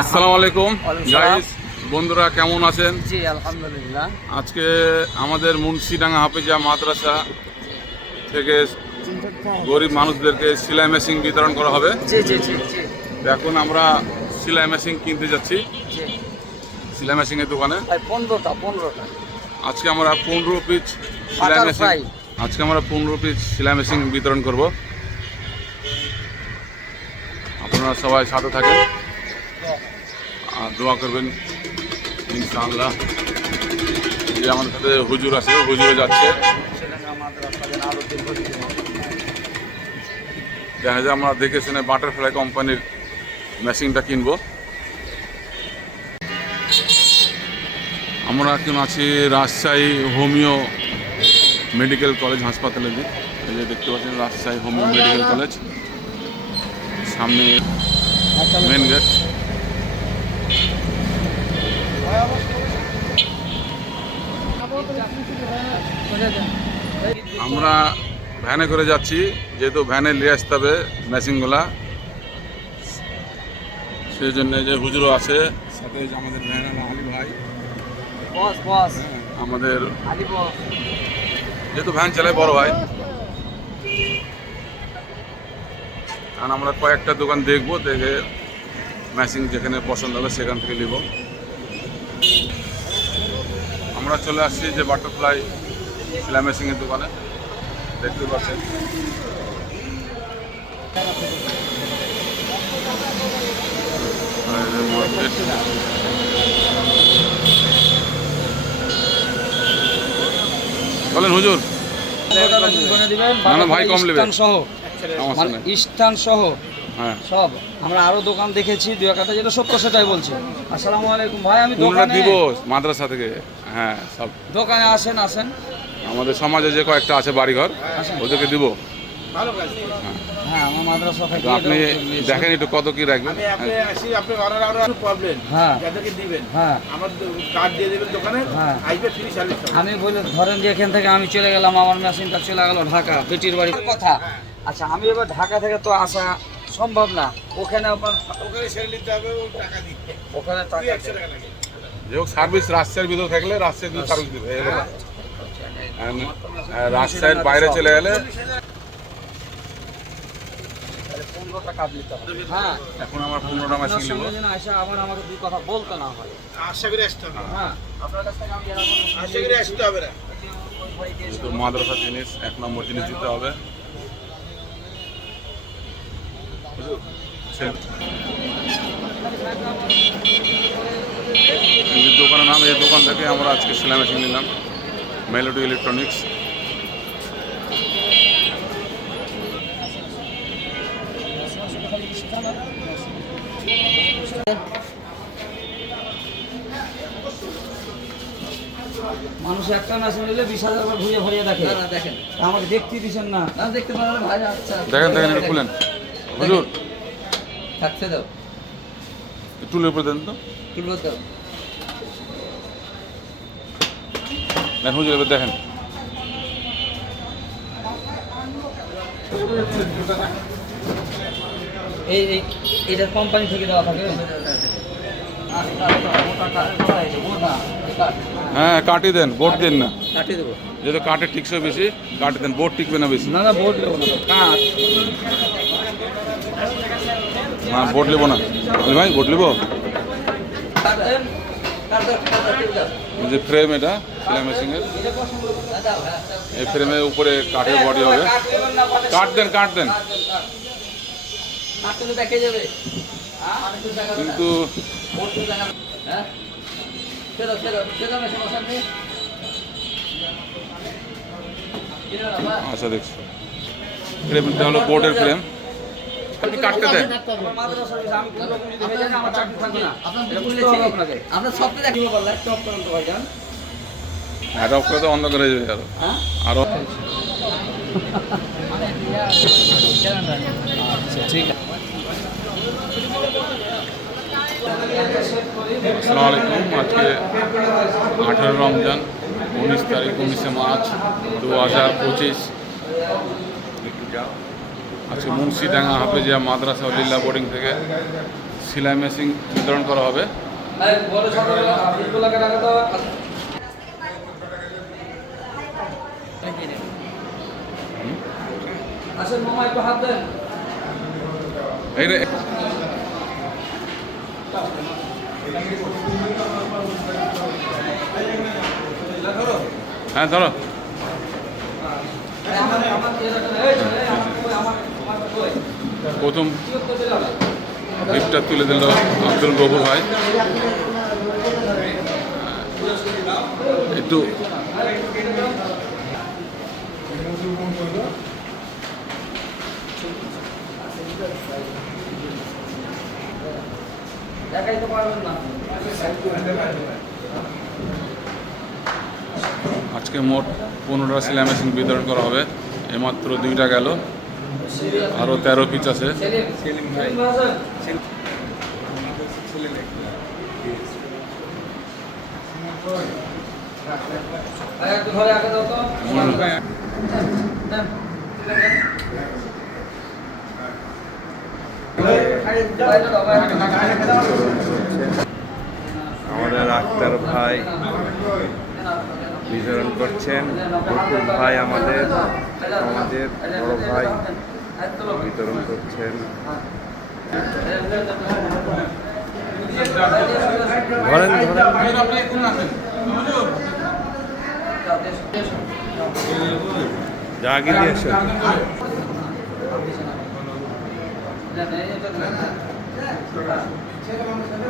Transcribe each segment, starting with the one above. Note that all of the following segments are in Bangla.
আসসালামু আলাইকুম গাইস, বন্ধুরা কেমন আছেন? জি আলহামদুলিল্লাহ। আজকে আমাদের মুন্সিডাঙ্গা হাফিজা মাদ্রাসা থেকে গরিব মানুষদেরকে সেলাই মেশিন বিতরণ করা হবে। জি জি জি জি এখন আমরা সেলাই মেশিন কিনতে যাচ্ছি সেলাই মেশিনের দোকানে। 15টা আজকে আমরা 15 পিস সেলাই মেশিন সেলাই মেশিন বিতরণ করব। আপনারা সবাই সাথে থাকেন আর দোয়া করবেন ইনশাআল্লাহ। যে আমাদের সাথে হুজুর আছে, হুজুরে যাচ্ছে। দেখা যায় আমরা দেখে শুনে বাটারফ্লাই কোম্পানির মেশিনটা কিনবো। আমরা এখন আছি রাজশাহী হোমিও মেডিকেল কলেজ হাসপাতালে। এই যে দেখতে পাচ্ছেন রাজশাহী হোমিও মেডিকেল কলেজ, সামনে মেন গেট। আমরা ভ্যানে করে যাচ্ছি, যেহেতু ভ্যানে নিয়ে আসতে হবে মেশিনগুলা, সেই জন্য যে হুজুরও আছে সাথে, যে আমাদের ভ্যান আলী ভাই আমাদের, যেহেতু ভ্যান চালায় বড় ভাই। আর আমরা কয়েকটা দোকান দেখবো, দেখে মেশিন যেখানে পছন্দ হবে সেখান থেকে নিব। আমরা চলে আসছি যে বাটারফ্লাই সেলাই মেশিনের দোকানে, দেখতে পাচ্ছেন। বলেন হুজুর। না ভাই কম নেবে, স্থান সহ হ্যাঁ সব। আমরা আরো দোকান দেখেছি, দুই একটা যেটা সত্য সেটাই বলছি। আসসালামু আলাইকুম ভাই, আমি দোকানে দিব মাদ্রাসা থেকে। হ্যাঁ, সব দোকানে আসেন আসেন। আমাদের সমাজে যে কয়েকটা আছে বাড়িঘর, ওদেরকে দিব। হ্যাঁ, আমার মাদ্রাসা থেকে। আপনি দেখেন একটু কত কি রাখবেন। আমি বলি ধরেন যে এখান থেকে আমি চলে গেলাম, আমার মেশিনটা চলে গেল ঢাকা, বেটির বাড়ির কথা। আচ্ছা, আমি এবার ঢাকা থেকে তো আসা সম্ভব না, ওখানে ওখানে টাকা যে হোক সার্ভিস রাজশাহীর ভিতরে থাকলে রাজশাহীর সার্ভিস দেবে। রাজশাহীর বাইরে চলে গেলে 15 টাকা দিতে হবে। হ্যাঁ, এখন আমার 15টা মেশিন নেব। আবার আমাকে দুই কথা বলতে না হয়। আশা করি আসতে হবে। হ্যাঁ, আপনার কাছ থেকে আমি আশা করি আসতে হবে না। তো মাদ্রাসা জিনিস 1 নম্বর জিনিস দিতে হবে। এই দোকানের নাম, এই দোকান থেকে আমরা আজকে সেলাই মেশিন নিলাম, মেলোডি ইলেকট্রনিক্স। মানুষ একটা মেশিন নিলে 20,000 বার ঘুরিয়ে ভরিয়ে দেখে। দেখেন, আমাকে দেখতে দিচ্ছেন না। দেখতে পারেন ভাই। আচ্ছা, দেখেন একটু খুলেন হুজুর, থাকতে দাও, টুলের উপরে দেন তো, তুলবো তো। দেখেন হুজুর, এবার দেখেন। এটা কোম্পানি থেকে দেওয়া থাকে। হ্যাঁ, কাটি দেন, বোর্ড দেন না। কাটিয়ে দেবো, যেহেতু কাঠের টিকসই বেশি, কাটি দেন, বোর্ড টিকবে না বেশি। না না, বোর্ড দেবো না, কাঠ। না, বোর্ড নেবো না ভাই, বোর্ড নেবো। এই যে ফ্রেম, এটা সেলাই মেশিনের, এই ফ্রেমের উপরে কাঠের বডি হবে। কাট দেন, কাট দেন, কিন্তু আচ্ছা দেখছি, ফ্রেমটা হলো বোর্ডের ফ্রেম। আপনি কাটতে দেন। এটা অফ করে তো অন্ধকার হয়ে যাবে আরো। ঠিক আছে। আসসালামু আলাইকুম। আজকে 18 রমজান, 19 তারিখ, 19শে মার্চ 2025। আজকে মুন্সিডাঙ্গা হাফিজিয়া মাদ্রাসা লিল্লা বোর্ডিং থেকে সেলাই মেশিন বিতরণ করা হবে। এই বড় ছাত্রগুলো বিলগুলোকে রাখা তো আসেন মামা একটু হাত দেন। এই রে হ্যাঁ ধরো। প্রথম গিফটটা তুলে দিল আব্দুল গফুর ভাই। একটু দেখাইতে পারবেন না। আজকে মোট 15টা সেলাই মেশিন বিতরণ করা হবে। এইমাত্র 2টা গেল, আরও 13 পিস আছে। সেলিম ভাই আছেন? ভাই একটু ঘরে আগে দাও তো। আমাদের আক্তার ভাই বিতরণ করছেন, গফুর ভাই আমাদের বড় ভাই বিতরণ করছেন। ধরেন যা আগে দিয়ে আসেন।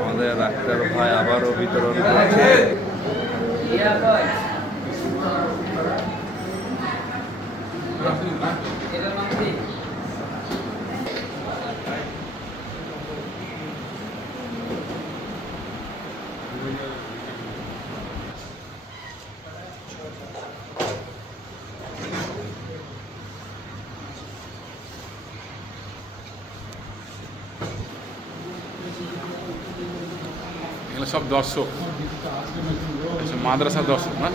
আমাদের আক্তার ভাই আবারও বিতরণ করছে। এগুলো সব দর্শক, সব মাদ্রাসার দর্শক না?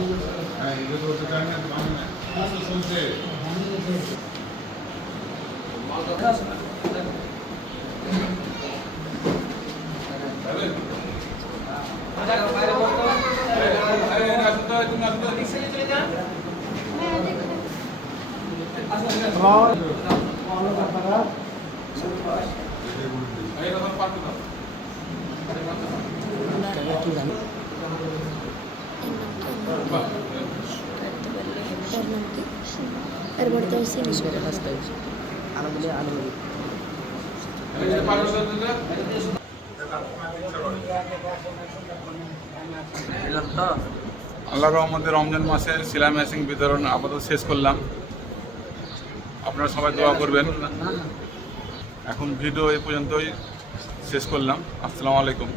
আল্লাহ রহমতে রমজান মাসে সেলাই মেশিন বিতরণ আপাতত শেষ করলাম। আপনারা সবাই দোয়া করবেন। এখন ভিডিও এই পর্যন্তই শেষ করলাম। আসসালামু আলাইকুম।